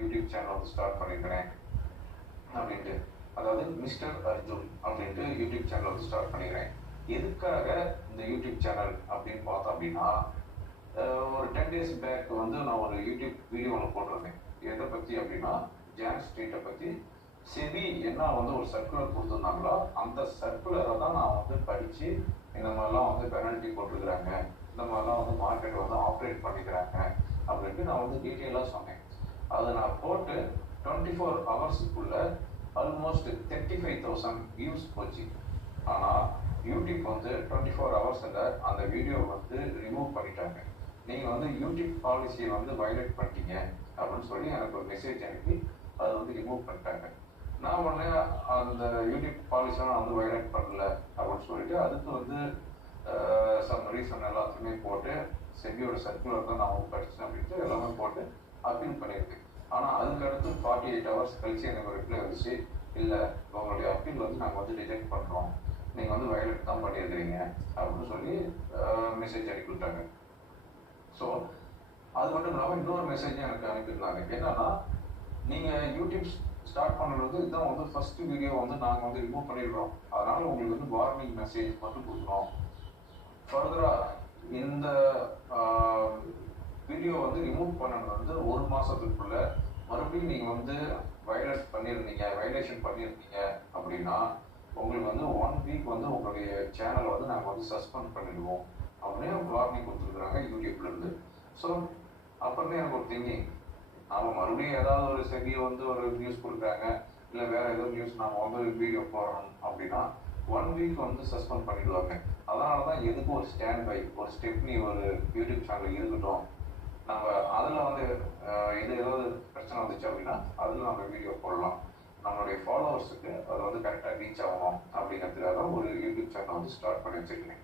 YouTube channel வந்து start பண்ணிக்கிறேன் அப்படின்ட்டு. அதாவது மிஸ்டர் அர்ஜுன் அப்படின்ட்டு யூடியூப் சேனல் வந்து ஸ்டார்ட் பண்ணிக்கிறேன். எதுக்காக இந்த யூடியூப் சேனல் அப்படின்னு பார்த்தோம் அப்படின்னா, ஒரு 10 days பேக் வந்து நான் ஒரு யூடியூப் வீடியோ ஒன்று போட்டிருந்தேன். எதை பற்றி அப்படின்னா, ஜான் ஸ்ட்ரீட்டை பற்றி. செபி என்ன வந்து ஒரு சர்க்குலர் கொடுத்துருந்தாங்களோ அந்த சர்க்குலரை தான் நான் வந்து படித்து இந்த மாதிரிலாம் வந்து பெனல்ட்டி போட்டுருக்குறாங்க, இந்த மாதிரிலாம் வந்து மார்க்கெட் வந்து ஆப்ரேட் பண்ணிக்கிறாங்க அப்படின்ட்டு நான் வந்து டீட்டெயிலாக சொன்னேன். அதை நான் போட்டு 24 ஹவர்ஸுக்குள்ள ஆல்மோஸ்ட் 35,000 வியூஸ் போச்சு. ஆனால் யூடியூப் வந்து 24 ஹவர்ஸில் அந்த வீடியோ வந்து ரிமூவ் பண்ணிட்டாங்க. நீங்கள் வந்து யூடியூப் பாலிசியை வந்து வயலேட் பண்ணிட்டீங்க அப்படின்னு சொல்லி எனக்கு ஒரு மெசேஜ் அனுப்பி அதை வந்து ரிமூவ் பண்ணிட்டாங்க. நான் உடனே அந்த யூடியூப் பாலிசியை நான் வந்து வயலேட் பண்ணல அப்படின்னு சொல்லிட்டு அதுக்கு வந்து சம் ரீசன் எல்லாத்தையுமே போட்டு செபியோட சர்க்குலர் தான் நான் வந்து படித்தேன் அப்படின்ட்டு எல்லாமே போட்டு அப்பீல் பண்ணியிருக்கேன். ஆனால் அதுக்கடுத்து 48 ஹவர்ஸ் கழிச்சு எனக்கு ஒரு ரிப்ளை வந்துச்சு, இல்லை உங்களுடைய அப்பீல் வந்து நாங்கள் வந்து ரிஜெக்ட் பண்ணுறோம், நீங்கள் வந்து வயலேட் தான் பண்ணியிருக்கிறீங்க அப்படின்னு சொல்லி மெசேஜ் அனுப்பிவிட்டாங்க. ஸோ அது மட்டும் இல்லாமல் இன்னொரு மெசேஜும் எனக்கு அனுப்பியிருந்தாங்க. என்னன்னா, நீங்கள் யூடியூப் ஸ்டார்ட் பண்ணுறது இதுதான் வந்து ஃபர்ஸ்ட் வீடியோ வந்து நாங்கள் வந்து ரிமூவ் பண்ணிடுறோம், அதனால் உங்களுக்கு வந்து வார்னிங் மெசேஜ் மட்டும் கொடுக்குறோம். ஃபர்தராக இந்த வீடியோ வந்து ரிமூவ் பண்ணது வந்து 1 மாதத்துக்குள்ள மறுபடியும் நீங்கள் வந்து வயலேஷன் பண்ணியிருந்தீங்க அப்படின்னா உங்களுக்கு வந்து 1 வீக் வந்து உங்களுடைய சேனலை வந்து நாங்கள் வந்து சஸ்பெண்ட் பண்ணிடுவோம் அப்படின்னு வார்னிங் கொடுத்துருக்குறாங்க யூடியூப்லேருந்து. ஸோ அப்புறமே எனக்கு ஒரு திங்கிங், நாம் மறுபடியும் ஏதாவது ஒரு செபியை வந்து ஒரு நியூஸ் கொடுக்குறாங்க, இல்லை வேறு ஏதோ நியூஸ் நாம் வந்து வீடியோ போடுறோம் அப்படின்னா 1 வீக் வந்து சஸ்பெண்ட் பண்ணிடுவாங்க. அதனால தான் எதுக்கும் ஒரு ஸ்டாண்ட் பை, ஒரு ஸ்டெப்னி ஒரு யூடியூப் சேனல் இருக்கட்டும், நம்ம அதில் வந்து இது ஏதாவது பிரச்சனை வந்துச்சு அப்படின்னா அதில் நம்ம வீடியோ போடலாம், நம்மளுடைய ஃபாலோவர்ஸுக்கு அது வந்து கரெக்டாக ரீச் ஆகணும் அப்படிங்கிறதுக்காக ஒரு யூடியூப் சேனல் வந்து ஸ்டார்ட் பண்ணி வச்சுருக்கேன்.